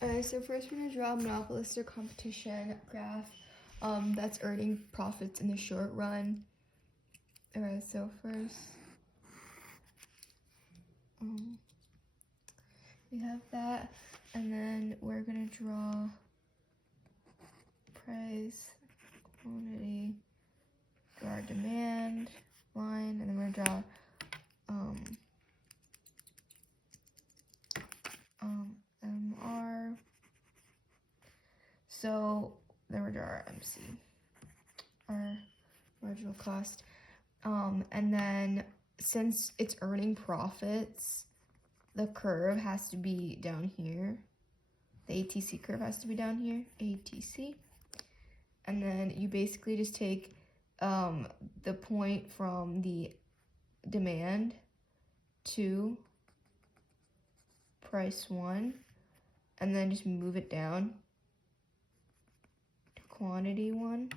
Alright, so first we're gonna draw a monopolist or competition graph that's earning profits in the short run. Alright, so first we have that, and then we're gonna draw price, quantity, draw our demand line, and then we're gonna draw MR. So then we're draw our MC, our marginal cost. And then since it's earning profits, the curve has to be down here. The ATC curve has to be down here, ATC. And then you basically just take the point from the demand to price 1, and then just move it down to quantity 1.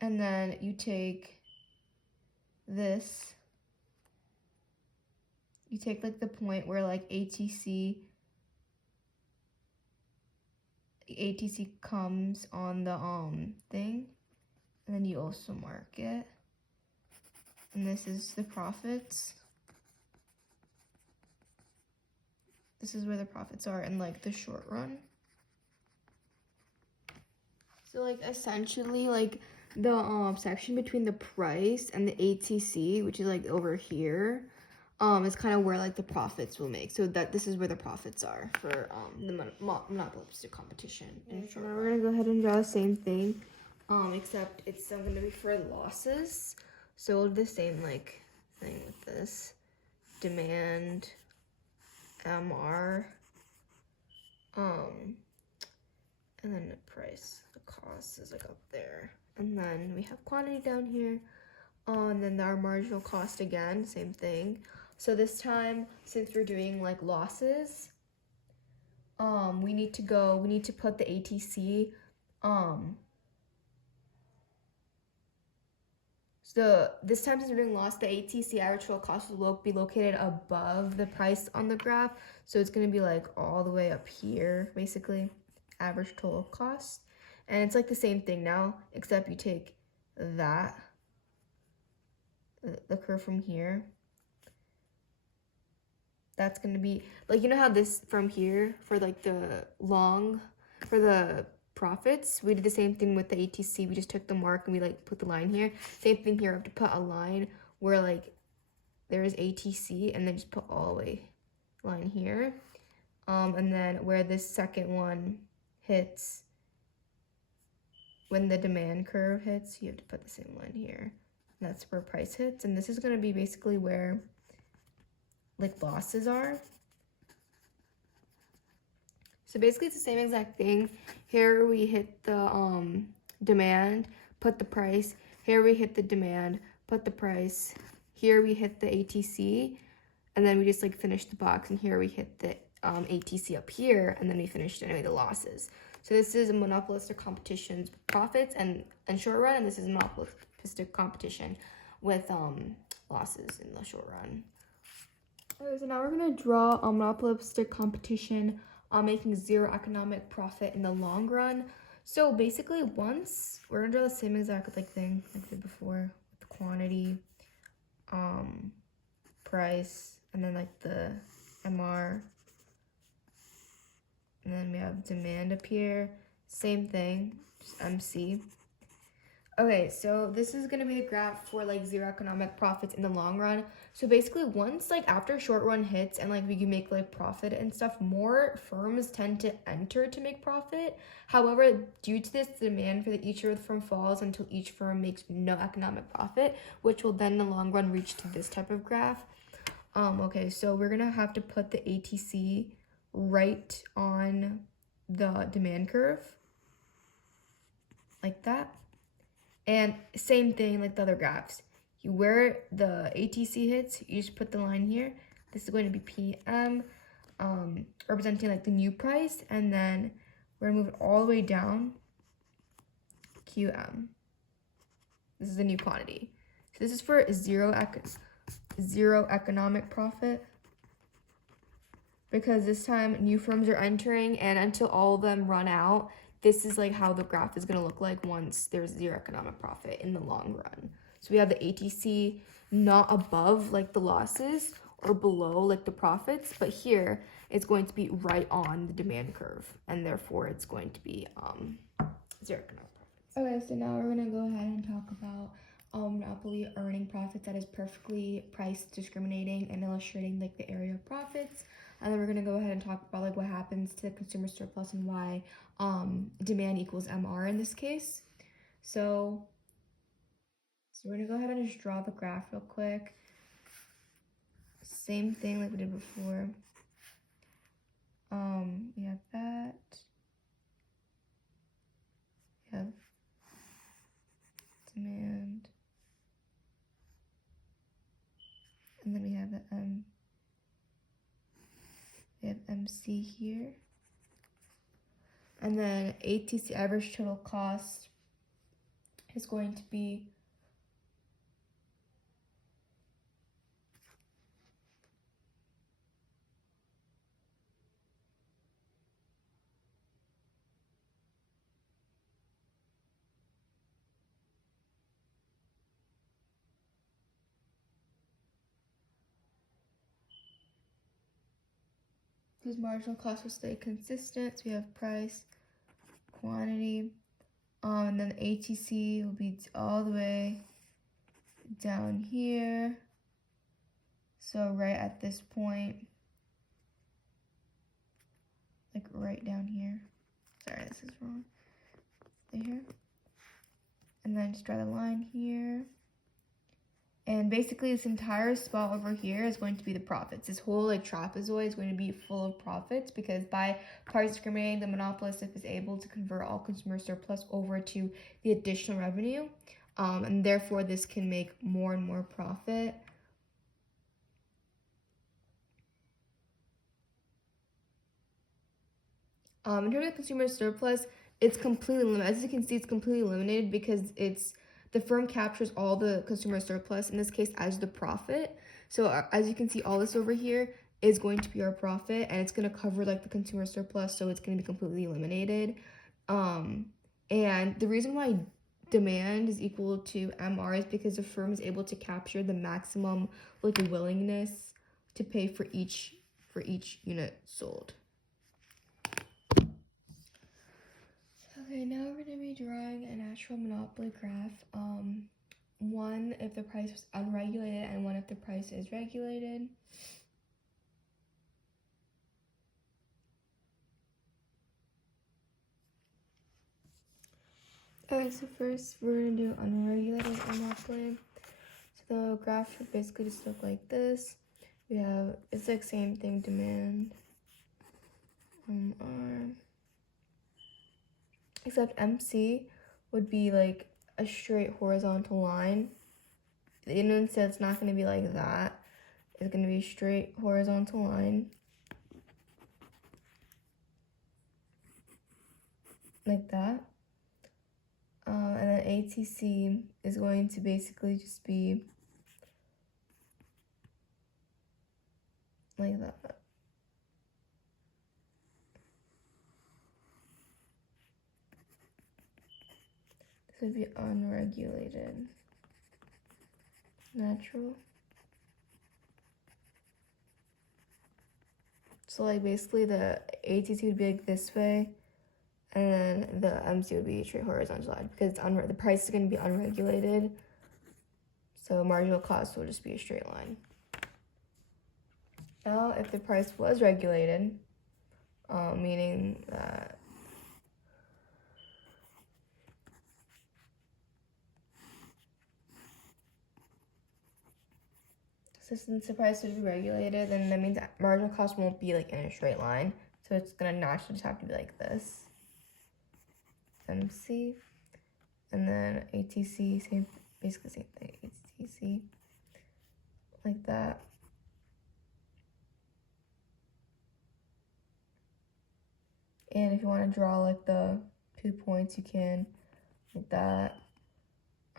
And then you take this, you take like the point where like ATC comes on the thing, and then you also mark it, and this is the profits. This is where the profits are in like the short run. So like essentially like the section between the price and the ATC, which is like over here, is kind of where like the profits will make. So that this is where the profits are for the monopolistic competition. And so now we're gonna go ahead and draw the same thing, except it's gonna be for losses. So we'll do the same like thing with this demand, MR, and then the price, the cost is like up there, and then we have quantity down here, and then our marginal cost again, same thing. So this time, since we're doing like losses, we need to put the ATC, so this time since we're doing loss, the ATC average total cost will be located above the price on the graph. So it's gonna be like all the way up here, basically, average total cost. And it's like the same thing now, except you take that, the curve from here. That's gonna be, like, you know how this from here, for like the for the profits, we did the same thing with the ATC. We just took the mark and we like put the line here. Same thing here, I have to put a line where like there is ATC, and then just put all the way line here. And then where this second one hits, when the demand curve hits, you have to put the same line here. And that's where price hits, and this is gonna be basically where like losses are. So basically it's the same exact thing. Here we hit the demand, put the price. Here we hit the demand, put the price. Here we hit the ATC, and then we just like finish the box, and here we hit the ATC up here, and then we finished anyway the losses. So this is a monopolistic competition's profits and short run, and this is a monopolistic competition with losses in the short run. Okay, so now we're gonna draw a monopolistic competition making zero economic profit in the long run. So basically, once we're gonna draw the same exact like thing like we did before with the quantity, price, and then like the MR, and then we have demand up here. Same thing, just MC. Okay, so this is gonna be the graph for like zero economic profits in the long run. So basically once like after short run hits and like we can make like profit and stuff, more firms tend to enter to make profit. However, due to this, demand for each firm falls until each firm makes no economic profit, which will then in the long run reach to this type of graph. Okay, so we're gonna have to put the ATC right on the demand curve, like that. And same thing like the other graphs. Where the ATC hits, you just put the line here. This is going to be PM, representing like the new price, and then we're gonna move it all the way down, QM. This is the new quantity. So this is for zero economic profit. because this time new firms are entering, and until all of them run out, this is like how the graph is going to look like once there's zero economic profit in the long run. So we have the ATC not above like the losses or below like the profits, but here it's going to be right on the demand curve, and therefore it's going to be zero economic profits. Okay, so now we're going to go ahead and talk about monopoly earning profits that is perfectly price discriminating and illustrating like the area of profits. And then we're going to go ahead and talk about like what happens to consumer surplus and why demand equals MR in this case. So we're going to go ahead and just draw the graph real quick. Same thing like we did before. We have that. We have demand. And then we have the we have MC here. And then ATC, average total cost, is going to be because marginal cost will stay consistent. So we have price, quantity, and then the ATC will be all the way down here. So right at this point, like right down here. Sorry, this is wrong. There. And then just draw the line here. And basically this entire spot over here is going to be the profits. This whole like trapezoid is going to be full of profits because by price discriminating, the monopolist is able to convert all consumer surplus over to the additional revenue. And therefore this can make more and more profit. In terms of consumer surplus, it's completely limited. As you can see, it's completely eliminated because the firm captures all the consumer surplus, in this case, as the profit. So as you can see, all this over here is going to be our profit, and it's going to cover like the consumer surplus, so it's going to be completely eliminated. And the reason why demand is equal to MR is because the firm is able to capture the maximum like willingness to pay for each unit sold. Okay, now we're going to be drawing a natural monopoly graph. One if the price was unregulated and one if the price is regulated. Okay, so first we're going to do unregulated monopoly. So the graph should basically just look like this. We have, it's like same thing, demand, R. Except MC would be like a straight horizontal line. Instead, it's not going to be like that. It's going to be a straight horizontal line. Like that. And then ATC is going to basically just be like that. This would be unregulated. Natural. So like basically the ATC would be like this way, and then the MC would be straight horizontal line because the price is going to be unregulated. So marginal cost will just be a straight line. Now if the price was regulated, meaning that so since the price would be regulated, then that means that marginal cost won't be like in a straight line. So it's gonna naturally just have to be like this. MC, and then ATC, basically same thing. ATC, like that. And if you want to draw like the 2 points, you can, like that.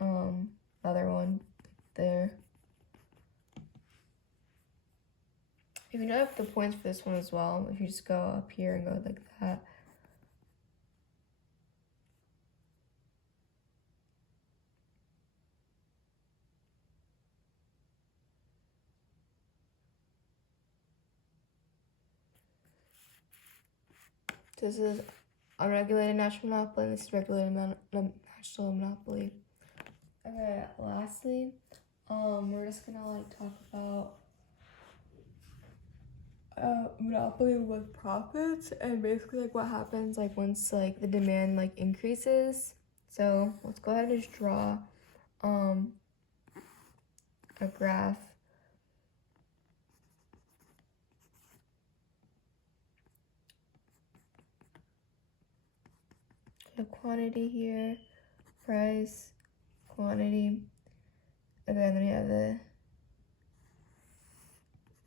Other one there. If you know the points for this one as well, if you just go up here and go like that. This is unregulated natural monopoly, and this is regulated natural monopoly. Okay, lastly, we're just gonna like talk about monopoly with profits, and basically like what happens like once like the demand like increases. So let's go ahead and just draw a graph. The quantity here, price, quantity. Okay, and then we have the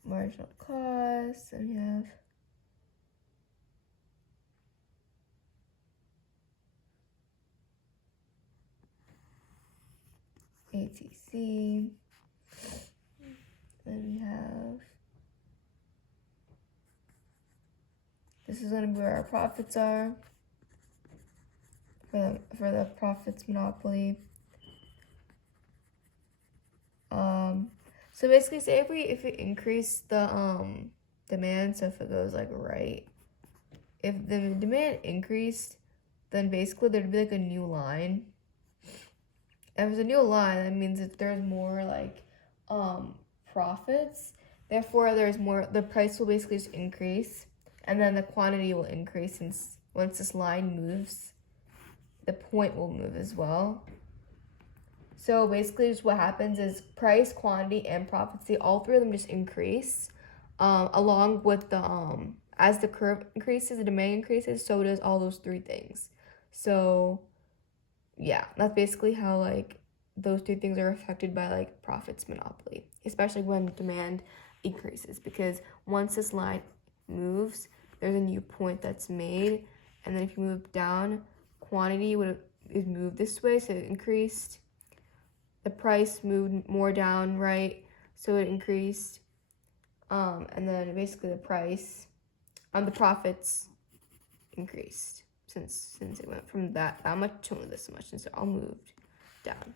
marginal cost, and we have ATC, then we have, this is going to be where our profits are for the profits monopoly. So basically, say if we increase the demand, so if it goes like right, if the demand increased, then basically there'd be like a new line. If there's a new line, that means that there's more like profits. Therefore, there's more. The price will basically just increase, and then the quantity will increase. Since once this line moves, the point will move as well. So basically, just what happens is price, quantity, and profits. All three of them just increase, along with the as the curve increases, the demand increases. So does all those three things. So yeah, that's basically how like those two things are affected by like profits monopoly, especially when demand increases, because once this line moves, there's a new point that's made, and then if you move down, quantity is moved this way, so it increased. The price moved more down, right? So it increased. And then basically the price on the profits increased since it went from that much to only this much, and so it all moved down.